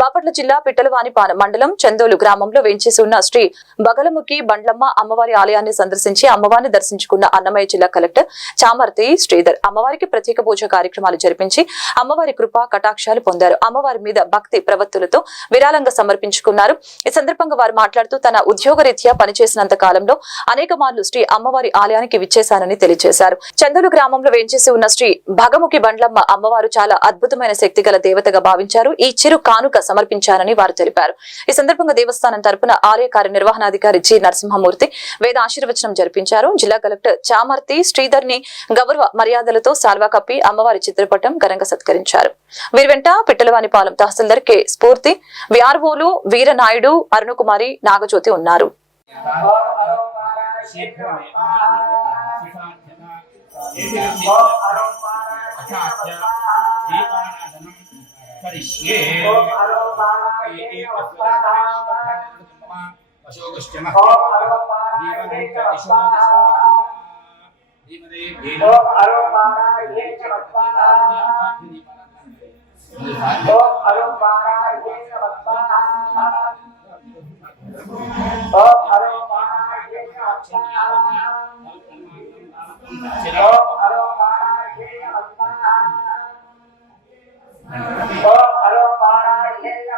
బాపట్ల జిల్లా పిట్టలవానిపాలెం మండలం చందోలు గ్రామంలో వేంచేసి ఉన్న శ్రీ బగలముఖి బండ్లమ్మ అమ్మవారి ఆలయాన్ని సందర్శించి అమ్మవారిని దర్శించుకున్న అన్నమయ్య జిల్లా కలెక్టర్ చామర్తి శ్రీధర్ అమ్మవారికి ప్రత్యేక పూజ కార్యక్రమాలు జరిపించి అమ్మవారి కృపా కటాక్షాలు పొందారు. అమ్మవారి మీద భక్తి ప్రవత్తులతో విరాళంగా సమర్పించుకున్నారు. ఈ సందర్భంగా వారు మాట్లాడుతూ తన ఉద్యోగరీత్యా పనిచేసినంత కాలంలో అనేక మార్లు శ్రీ అమ్మవారి ఆలయానికి విచ్చేశానని తెలియజేశారు. చందోలు గ్రామంలో వేంచేసి ఉన్న శ్రీ భగముఖి బండ్లమ్మ అమ్మవారు చాలా అద్భుతమైన శక్తి గల దేవతగా భావించారు. ఈ చిరు కానుక సమర్పించారని వారు తెలిపారు. ఈ సందర్భంగా దేవస్థానం తరపున ఆలయ కార్యనిర్వహణాధికారి జి. నరసింహమూర్తి వేద ఆశీర్వచనం జరిపించారు. జిల్లా కలెక్టర్ చామర్తి శ్రీధర్ని గౌరవ మర్యాదలతో సాల్వా కప్పి అమ్మవారి చిత్రపటం ఘనంగా సత్కరించారు. వీరి వెంట పిట్టలవానిపాలెం తహసీల్దార్ కె. స్ఫూర్తి విఆర్ఓలు వీరనాయుడు అరుణకుమారి నాగజ్యోతి ఉన్నారు. स्परिश्ये अशोकश्चमः जीवनैकदिशो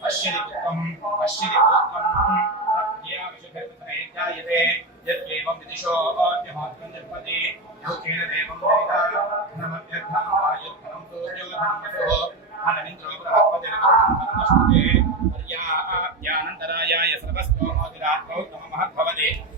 పశ్యది పుత్రం విషయతే యద్దేవం విదిశో అద్యమాత్రం జపతి యోగేన దేవం వేద నమత్యర్థం వాయుద్ధం సూర్యోధనం వసో అనమింద్రో బృహస్పతిర్గణం పద్మశ్రుతే పర్యాప్యానంతరాయాయ సర్వస్తోమోదిరాత్మౌత్తమ మహద్భవతి సర్వత్యాప్యై సర్వత్యజిత్యై సర్వమికతే ఆయుష్యేంద్రియే ప్రతిపది మహాకాళి మహాలక్ష్మి మహాలక్ష్మి స్వరూపిణి